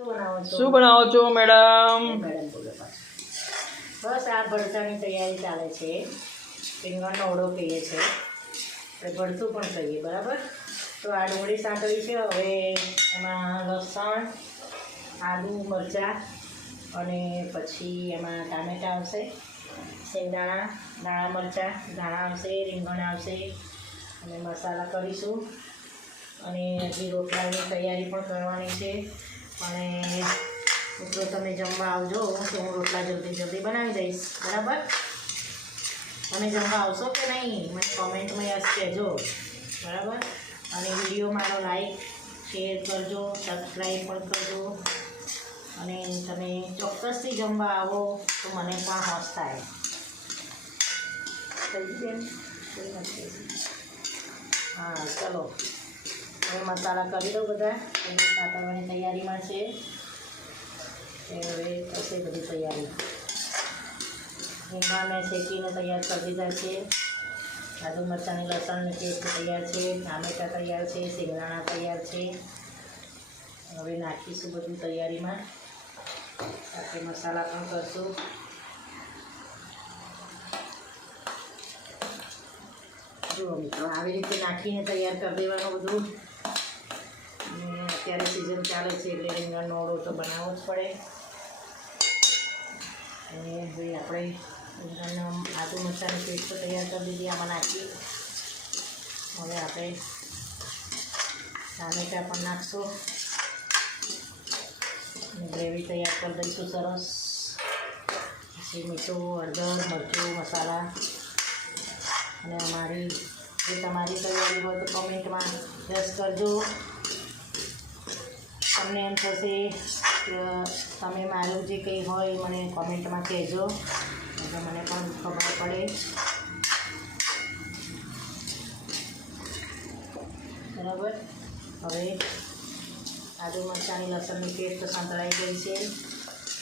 શું બનાવો છો મેડમ? બસ આ ભરતાની તૈયારી ચાલે છે. રીંગણનો ઓળો કહીએ છીએ, આપણે ભરતું પણ કહીએ, બરાબર. તો આ ડુંગળી સાંતળી છે. હવે એમાં લસણ, આદુ, મરચાં અને પછી એમાં ટામેટાં આવશે, શેંગદાણા, દાણા મરચાં, ધાણા આવશે, રીંગણ આવશે અને મસાલા કરીશું. અને હજી રોટલાની તૈયારી પણ કરવાની છે. અને મિત્રો તમે જમવા આવજો તો હું રોટલા જલ્દી બનાવી દઈશ, બરાબર. તમે જમવા આવશો કે નહીં મને કોમેન્ટમાં યસ કહેજો, બરાબર. અને વિડીયો મારો લાઈક શેર કરજો, સબસ્ક્રાઈબ પણ કરજો. અને તમે ચોક્કસથી જમવા આવો તો મને પણ હોશ થાય. હા, ચલો હવે મસાલા કરી દો બધા. સાતળવાની તૈયારીમાં છે. હવે થશે બધી તૈયારી. રીંગણા મેં શેકીને તૈયાર કરી દીધા છે. આદુ મરચાંની લસણની પેસ્ટ તૈયાર છે. ટામેટાં તૈયાર છે. શેંગદાણા તૈયાર છે. હવે નાખીશું બધું તૈયારીમાં. સાથે મસાલા પણ કરશું. જુઓ મિત્રો, આવી રીતે નાખીને તૈયાર કરી દેવાનું બધું. અને અત્યારે સિઝન ચાલે છે એટલે રીંગણનો ઓળો તો બનાવવો જ પડે. અને હવે આપણે રીંગણનો આદુ મરચાંની પેસ્ટ તૈયાર કરી દીધી, આમાં નાખી. હવે આપણે ટામેટાં પણ નાખશું અને ગ્રેવી તૈયાર કરી દઈશું સરસ. પછી મીઠું, હળદર, મરચું, મસાલા. અને અમારી જે તમારી તૈયારી હોય તો કોમેન્ટમાં યસ કરજો. તમને એમ થશે કે તમે મારું જે કંઈ હોય મને કોમેન્ટમાં કહેજો, એટલે મને પણ ખબર પડે, બરાબર. હવે આદુ મરચાંની લસણની પેસ્ટ સાંતળાઈ ગઈ છે.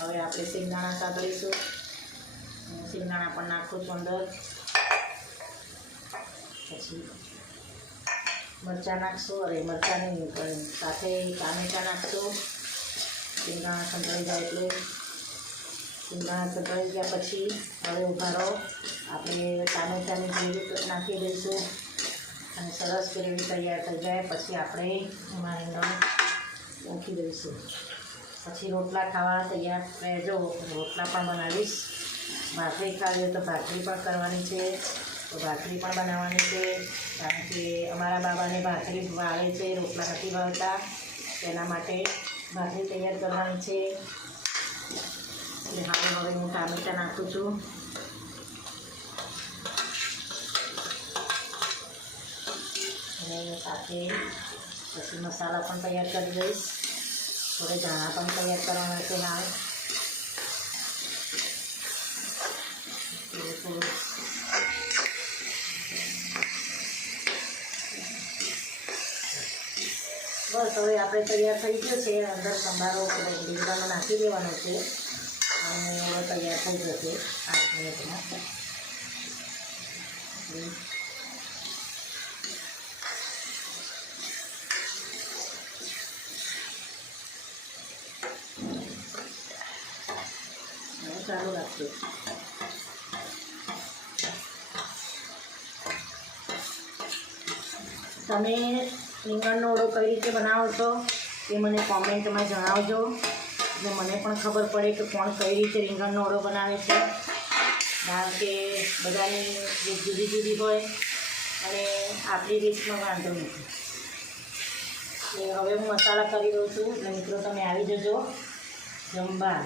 હવે આપણે શેંગદાણા સાંતળીશું. શેંગદાણા પણ નાખું છું અંદર. પછી મરચાં નાખશું. અરે મરચાંની સાથે ટામેટાં નાખશું. શેંગદાણા સંતળાઈ જાય એટલે શેંગદાણા સંતળાઈ ગયા પછી હવે ઉભારો આપણે ટામેટાની ગ્રેવી નાખી દઈશું. અને સરસ ગ્રેવી તૈયાર થઈ જાય પછી આપણે એમાં રીંગણ નાખી દઈશું. પછી રોટલા ખાવા તૈયાર રહેજો. રોટલા પણ બનાવીશ. ભાખરી ખાવી હોય તો ભાખરી પણ કરવાની છે. તો ભાખરી પણ બનાવવાની છે, કારણ કે અમારા બાબાને ભાખરી ભાવે છે, રોટલા નથી ભાવતા. તેના માટે ભાખરી તૈયાર કરવાની છે. એટલે હવે હું ટામેટાં નાખું છું. અને સાથે પછી મસાલા પણ તૈયાર કરી દઈશ. થોડે ધાણા પણ તૈયાર કરવાના છે. હાલ થોડું બસ હવે આપણે તૈયાર થઈ ગયો છે. અંદર સંભારો રીંગણામાં નાખી દેવાનો છે અને હવે તૈયાર થઈ જશે 8 મિનિટમાં. ચાલુ રાખજો. તમે રીંગણનો ઓળો કઈ રીતે બનાવો છો એ મને કોમેન્ટમાં જણાવજો, એટલે મને પણ ખબર પડે કે કોણ કઈ રીતે રીંગણનો ઓળો બનાવે છે. કારણ કે બધાની રીત જુદી જુદી હોય અને આપણી રીતમાં વાંધો નથી. એટલે હવે હું મસાલા કરી દઉં છું. એટલે મિત્રો તમે આવી જજો જમવા.